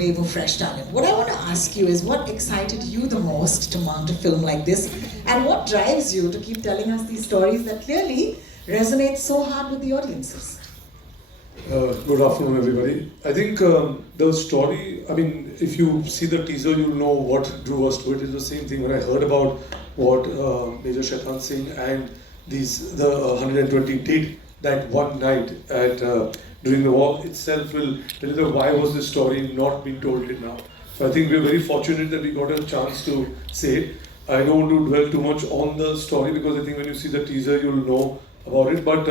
wave of fresh talent. What I want to ask you is what excited you the most to mount a film like this, and what drives you to keep telling us these stories that clearly resonate so hard with the audiences? Good afternoon, everybody. I think the story, I mean, if you see the teaser, you'll know what drew us to it. It's the same thing when I heard about what Major Shaitan Singh and the 120 did that one night at during the war itself will tell you why was this story not being told till now. So I think we're very fortunate that we got a chance to say it. I don't want to dwell too much on the story because I think when you see the teaser, you'll know about it. But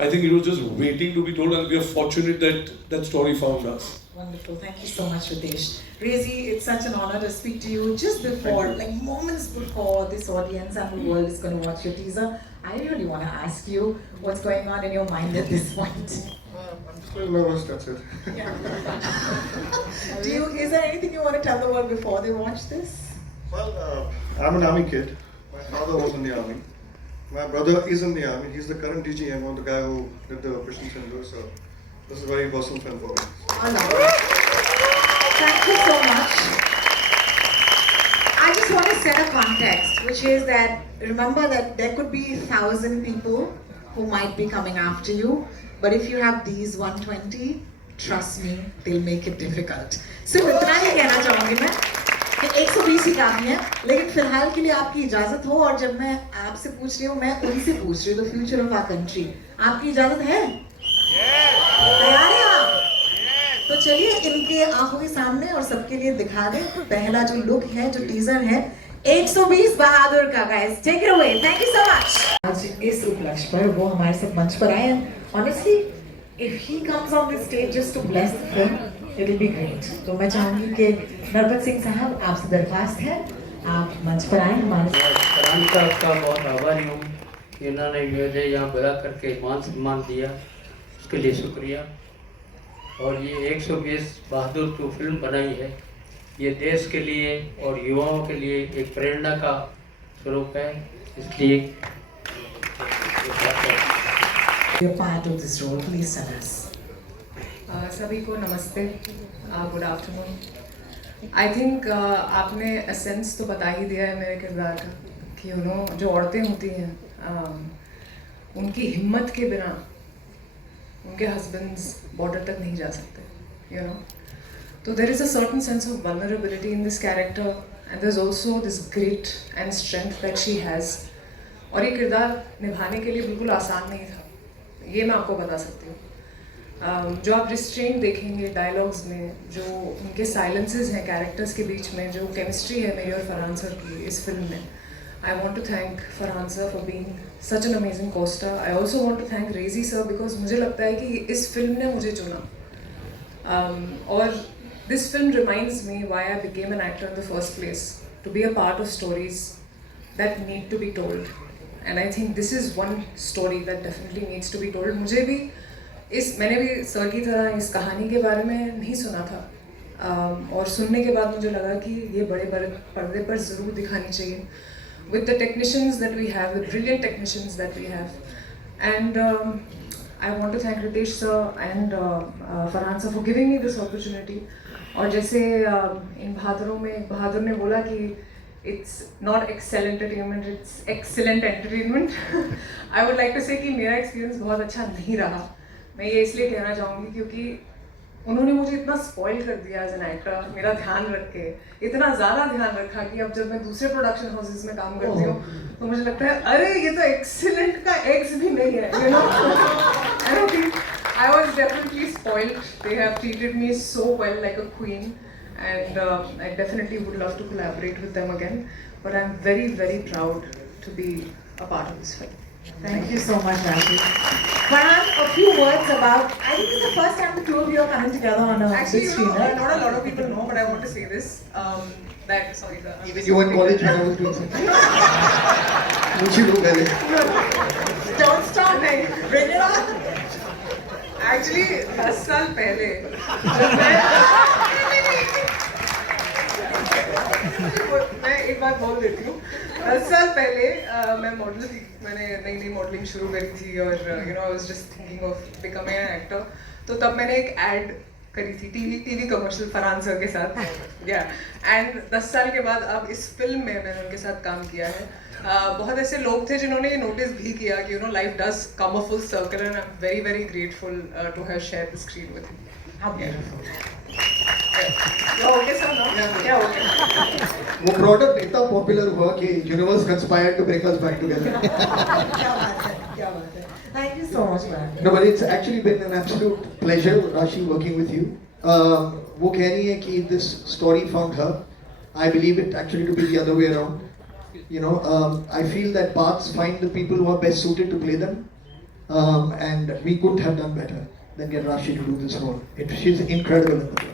I think it was just waiting to be told, and we are fortunate that that story found us. Wonderful. Thank you so much, Ritesh. Rezi, it's such an honor to speak to you just before, like moments before this audience and the world is going to watch your teaser. I really want to ask you what's going on in your mind at this point. I'm just a little nervous, that's it. Yeah. Is there anything you want to tell the world before they watch this? Well, I'm an army kid. My father was in the army. My brother is in the army. He's the current DGM, the guy who did the Operation Sindoor. So this is a very personal film for me. Wonderful. Thank you so much. I just want to set a context, which is that remember that there could be 1,000 people who might be coming after you, but if you have these 120, trust me, they'll make it difficult. सिर्फ इतना ही कहना चाहूँगी मैं कि 120 ही काफी है, लेकिन फिलहाल के लिए आपकी इजाजत हो और जब मैं आपसे पूछ रही हूँ, मैं उनसे पूछ रही हूँ, the future of our country, आपकी इजाजत है? तैयार हैं आप? तो चलिए इनके आंखों के सामने और सबके लिए दिखा दें पहला जो लुक है, जो टीजर है 120 बहादुर का guys, take it away, thank you so much. आज इस उपलक्ष्य पर वो हमारे साथ मंच पर आए हैं. Honestly, if he comes on this stage just to bless the film, it will be great. तो मैं चाहूँगी कि नरपत सिंह साहब आपसे दरख्वास्त है, आप मंच पर आए हमारे साथ. का बहुत आभारी हूँ कि इन्होंने मुझे यहाँ बुला करके मान सम्मान दिया, उसके लिए शुक्रिया. और ये 120 बहादुर की फिल्म बनाई है, ये देश के लिए और युवाओं के लिए एक प्रेरणा का स्वरूप है, इसलिए You're part of this role, please tell us. सभी को नमस्ते, गुड आफ्टरनून. आई थिंक आपने एसेंस तो बता ही दिया है मेरे किरदार का कि जो औरतें होती हैं उनकी हिम्मत के बिना उनके हस्बैंड्स बॉर्डर तक नहीं जा सकते, तो there is a certain sense of vulnerability in this character and there is also this grit and strength that she has. और ये किरदार निभाने के लिए बिल्कुल आसान नहीं था, ये मैं आपको बता सकती हूँ. जो आप रिस्ट्रेंट देखेंगे डायलॉग्स में, जो उनके साइलेंसेस हैं कैरेक्टर्स के बीच में, जो केमिस्ट्री है मेरी और फरहान सर की इस फिल्म में, I want to thank Farhan sir for being such an amazing costar. I also want to thank Reji sir because मुझे लगता है कि इस फिल्म ने मुझे चुना. और this film reminds me why I became an actor in the first place, to be a part of stories that need to be told. And I think this is one story that definitely needs to be told. मुझे भी मैंने भी सर की तरह इस कहानी के बारे में नहीं सुना था, और सुनने के बाद मुझे लगा कि ये बड़े पर्दे पर ज़रूर दिखानी चाहिए. With the technicians that we have, with brilliant technicians that we have, and I want to thank Ritesh sir and Farhan sir for giving me this opportunity. और जैसे इन बहादुरों में बहादुर ने बोला कि it's not excel entertainment, it's excellent entertainment. I would like to say कि मेरा एक्सपीरियंस बहुत अच्छा नहीं रहा. मैं ये इसलिए कहना चाहूँगी क्योंकि उन्होंने मुझे इतना स्पॉइल कर दिया एज एन एक्टर, मेरा ध्यान रख के इतना ज़्यादा ध्यान रखा कि अब जब मैं दूसरे प्रोडक्शन हाउसेस में काम करती हूँ तो मुझे लगता है अरे ये तो एक्सीलेंट का एक्स भी नहीं है, I don't think I was definitely spoiled. They have treated me so well like a queen, and I definitely would love to collaborate with them again. But I'm very, very proud to be a part of this film. Thank you so much, Rashi. Farhan, a few words about, I think it's the first time the two of you are coming together on a big screen, right? Not a lot of people know, but I want to say this. Even you in college when I was doing something. Muchi log gaye. Don't stop it. Bring it on. Actually, 10 साल पहले मैं एक बात बोल देती हूँ. 10 साल पहले मैं मॉडल थी, मैंने नई मॉडलिंग शुरू करी थी और I was just thinking of becoming an actor. तो तब मैंने एक एड करी थी टीवी कमर्शियल फरहान सर के साथ या एंड 10 साल के बाद अब इस फिल्म में मैंने उनके साथ काम किया है. बहुत ऐसे लोग थे जिन्होंने ये नोटिस भी किया कि you know life does come a full circle and I am very very grateful to have share the screen with him. How beautiful. Okay sir ना क्या हो गया. वो प्रोडक्ट इतना पॉपुलर हुआ कि universe conspired to break us back together. क्या बात है, क्या बात है. Thank you so much, man. No, but it's actually been an absolute pleasure, Rashi, working with you. वो कह रही है कि this story found her. I believe it actually to be the other way around. You know, I feel that paths find the people who are best suited to play them, and we couldn't have done better than get Rashi to do this role. She's incredible in the